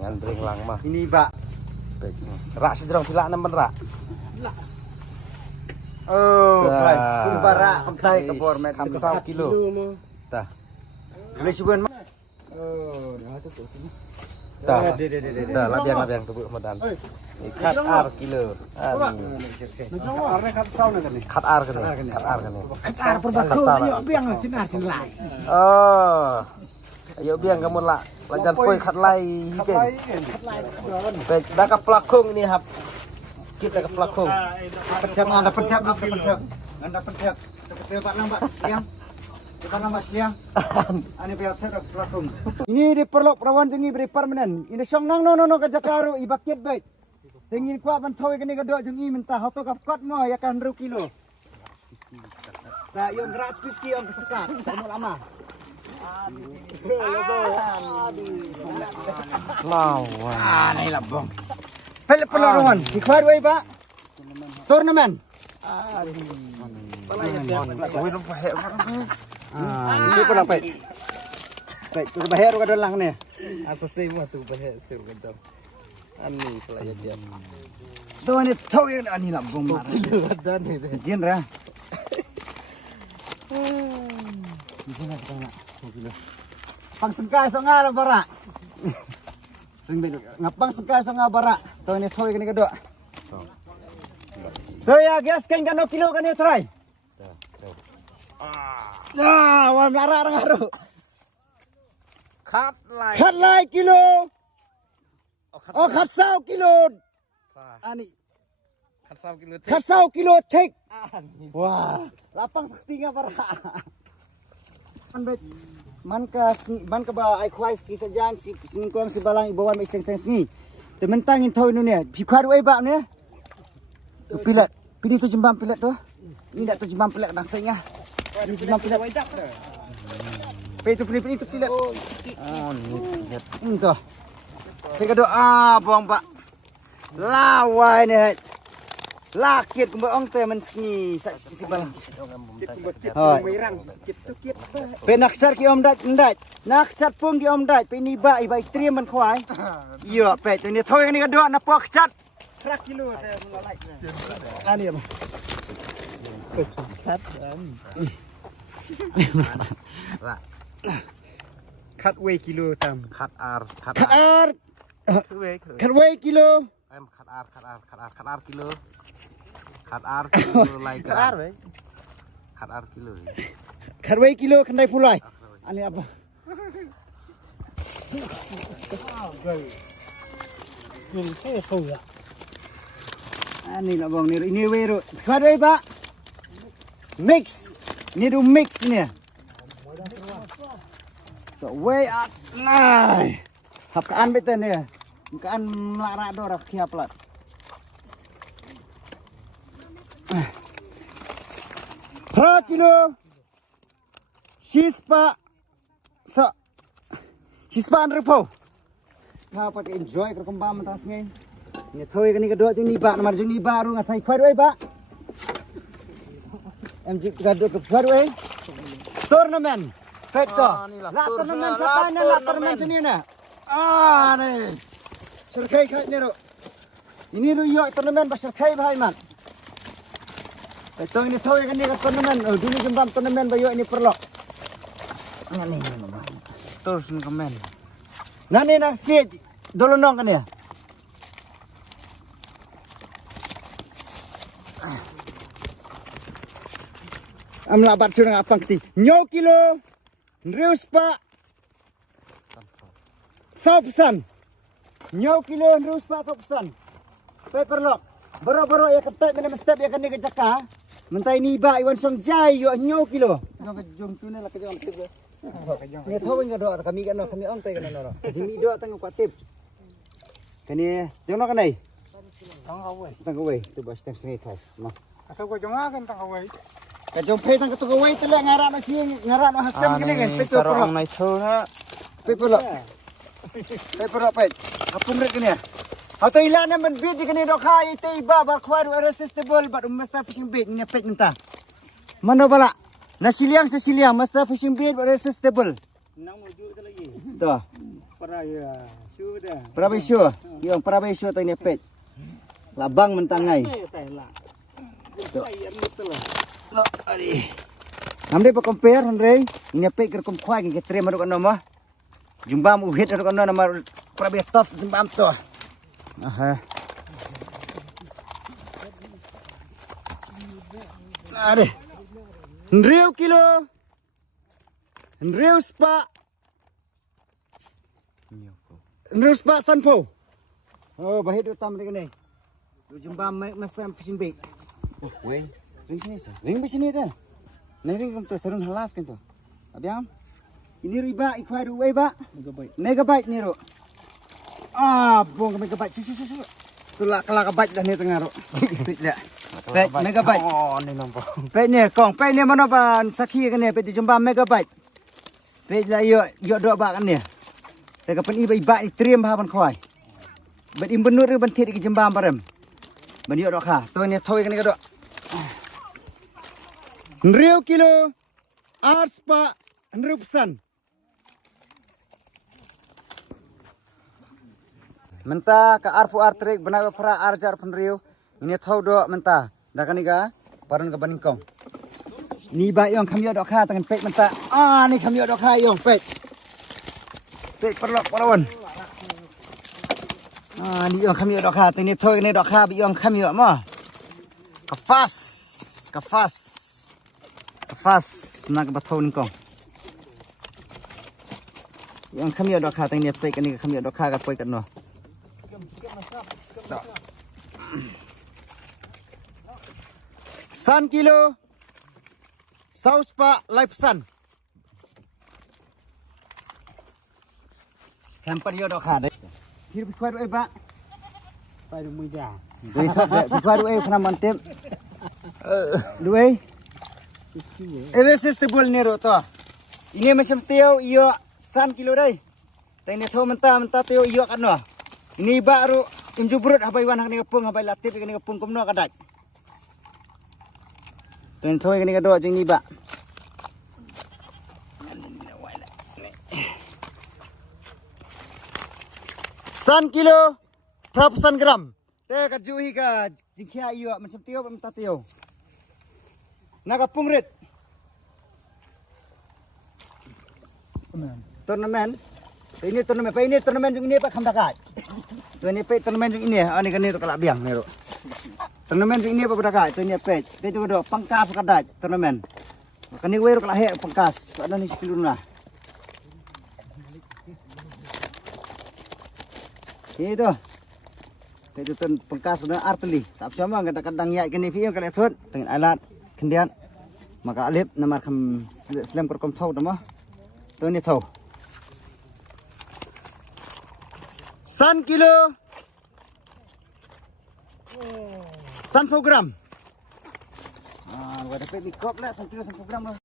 ngan bring lang mah. Ini Pak. Baik. Rak sejrong pilak nemen rak. Oh, baik. Kumbara pakai kebor met 1 kilo. Tah. Boleh sibuan mah. Oh, nah itu tuh. Tah. Tah labiang tubuh medan. Kat ar kilo. Arne kat sauna kan ni. Kat ar kan ni. Kat ar perbatu ayo biang sinar sinlai. Oh. Ayo biang kamu lah. Lajan poi kat lai hiken. Baik, dah ka pelakung ini hap. Kita ke pelakung. Pedang anda pedang. Anda pedang. Kita Pak Lambat siang. Kita lambat siang. Ani biar terus pelakung. Ini diperlok perawan jengi beri permanen. Ini song nang no ke Jakaru ibakit baik. Tingin kuat bantoy kini kedok jengi minta hoto kapkot mo ya kan 2 kilo. Nah, yang gerak piski yang kesekat. Kamu lama. Lawan. Ini labong. Pelak perlawanan. Dikuat wei Pak. Turnamen. Ini pun apa? Baik, tu bahaya ru kadang ni. Asa semua tu bahaya tu kacau. Ani pelaya dia. Tu ni tahu yang ani labong mar. Ada ni. Jin ra. Pang sengkai songa la bara. Ngapang sengkai songa bara. Tu ni tahu yang ni kedua. Tu ya gas kan kilo kan ni try. Nah, wah marah ngaruh. Kat lai kilo. Oh, kat 1 kilo. Ani. Kat 1 kilo tek. Wah, lapang sakti nga para. Man ka ba ay kwai si sajan si singkong si balang ibawan may iseng singi. Tementang in toy nunya. Pikwad way ba ne? Tu pilat. Pidi tu jembam pilat tu. Ini dak tu jembam pilat nang sing ah. Ini jembam pilat. Pe tu pilat itu pilat. Oh, ni pilat. Entah. Pe doa bang Pak. Lawai ni. Lakit kumba ong te men singi si balang. Pe nakcar ki om dat ndat. Nakcar pung ki om dat. Pe ni ba iba istri man khwai. Iya pe tu ni thoy ni kadok na pok cat. 1 kilo te melalai. Ani apa? Kat. Kat way kilo tam. Kat ar. Kat way kilo. Em kat ar kilo. Kat ar kilo lai kat ar weh. Kat ar kilo. Kat way kilo kendai pulai. Ani apa? Ani nak bang ni ini way ro. Kat way Pak. Mix. Ni do mix ni. So way at lai. Hap kaan betul ni. Kaan melarak do rak kiap lat. Pra kilo. Sispa. So. Sispa andrepo. Ngapa ke enjoy kerkembang mentas ni. Ni thôi cái này kedua jeung niba nomor jeung niba ru ngatai kuat we Pak. MJ kedua kuat we. Turnamen. Peto. La turnamen satana la turnamen sini na. Ah ni. Serkai kat ni ru. Ini ru yo turnamen pas serkai bhai man. Peto ini thôi cái này turnamen. Oh dulu jembam turnamen bayo ini perlok. Ngani mama. Terus komen. Nani nak si dolonong kan ya? Am labat surang apang keti. Nyo kilo. Nrius Pak. 100%. Nyo kilo nrius Pak 100%. Paper lock. Baro-baro ya ketek mana step ya kan ni kejaka. Mentai ni ba iwan song jai yo nyo kilo. Nang kejong tu ni lah kejong tu. Ni tahu enggak doa kami kan kami on tay kan no. Jimi doa tang kuatip. Kani jono kan ai. Tang kawai. Tu bas tang sini kai. Nah. Atau gua jongakan tang kawai. Kajong pe tang ketugawai tele ngarak no si ngarak no hasem kini kan. Petu orang naik na. Pepulok. Pepulok pe. Apung rek kini. Atau ilana men bid kini dok hai tiba ba khwar irresistible but must fishing bait ni pet minta. Mano bala. Nasiliang sesiliang must fishing bait but irresistible. Nang menuju itu lagi. Tuh. Para ya Prabesyur. Yang prabesyur tu ini pet. Labang mentangai. Namde pa compare Andre. Ini pet ker kom khwai ke trem ro kan nama. Jumbam uhit ro kan nama prabestop jumbam tu. Aha. Ada. Riu kilo. Riu spa. Riu spa sanpo. Oh, bahit utam ni. Jumpa mas tam fishing bait. Weh, ring sini sah. Ring sini tu. Ring tu serun halas kan tu. Abiam. Ini riba ikhwai du weh ba. Megabyte ni ro. Ah, bong megabyte. Susu. Tu lah kelak dah ni tengah ro. Pit lah. Pet megabyte. Oh, ni nampak. Pet ni kong. Pet ni mana ban sakhi kan ni. Pet dijumpa megabyte. Pet lah yo dok ba kan ni. Tapi pen iba ni trim ha ban khoi. Bet imbenur ban thit ki jembam barem. Ban yo dok ha. Tu ni thoi kan ni dok. Riu kilo. Arspa 100%. Menta ka arfu artrik benar pra arjar penriu. Ini thau do menta. Dah kan ni ka paran ka baningkong. Ni ba yang kami dok ha tangan pek menta. Ah ni kami dok ha yang pek. Pek perlok parawan. Ah ni yang kami dok ha tini thau ni dok ha bi yang kami ma. Kafas nak ba thau ningkong. Yang kami dok ha tini pek ni kami dok ha ka pek kan no. Sun kilo. Sauspa live sun. Tempat yo dok ha deh. Kir bi kwai ba. Pai du muda. Doi sat bi kwai khana mantem. Duai. Irresistible ni ro to. Ini macam teo yo sun kilo dai. Teng ni tho menta teo yo kan no. Ini baru imjubrut habai wan ni kapung habai latip ni kapung kumno kadat. Teng thoi ni kadok jeng ni ba. San kilo, berapa gram? Teh kajuhi ka jingkia iyo macam teo minta teo. Naga pungrit. Turnamen. Ini turnamen jung ini pak kamdakat. Tu ini pe turnamen jung ini, ani kan ni tu kalak biang ni ro. Turnamen jung ini apa berdakat? Tu ini pe. Pe tu do pangkas kadat turnamen. Kan ni we ro kalak he pangkas. Ada ni sekilun lah. Itu. Itu ten pengkas sudah arteli. Tak sama kadang-kadang ya kini film kalau thut dengan alat kendian. Maka alip nama kam slam kerkom thau nama. Tu ni thau. 1 kilo. 1 gram. Ah, ada pe mikop lah 1 kilo 1 gram lah.